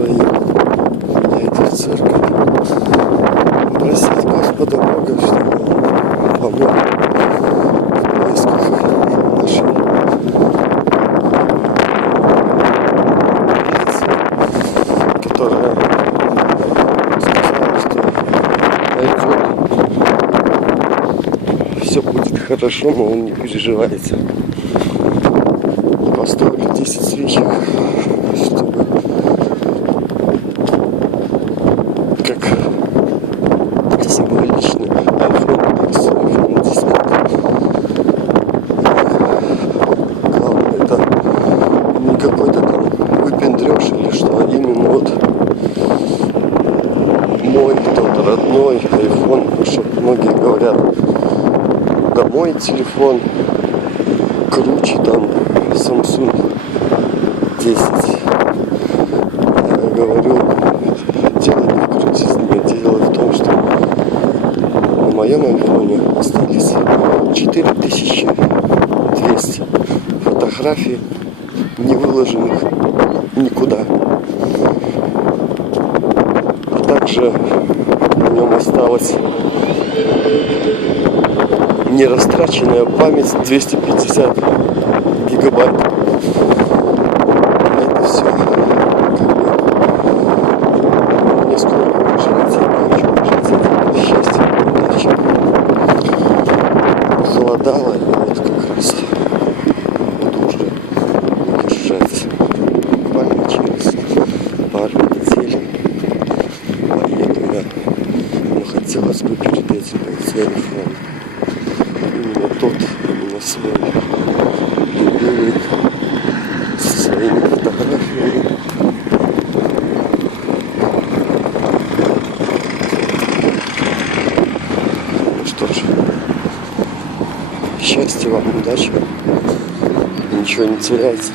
своим, идти в церковь, просить Господа Бога, чтобы Он помог в поисках нашей лица, которая сказала, что найдет, все будет хорошо, но он не переживайте. Поставлю 10 свечек, чтобы как символично iPhone X, iPhone 10. Главное, это не какой-то там выпендрёж или что, а именно вот мой тот родной iPhone, потому что многие говорят, да мой телефон круче там Samsung 10. Я говорю, дело не в крутизне, дело в том, что на моем айфоне остались 4200 фотографий, не выложенных никуда. А также на нем осталась нерастраченная память 250 гигабайт. Это все как бы мне скоро жить, счастье, удачи. Похолодало, и вот как раз буду уже держать. Буквально через пару недель поеду я. Но хотелось бы перед этим найти телефон. Именно тот, именно свой, любимый, со своими фотографиями. Ну что ж, счастья вам, удачи, ничего не теряйте.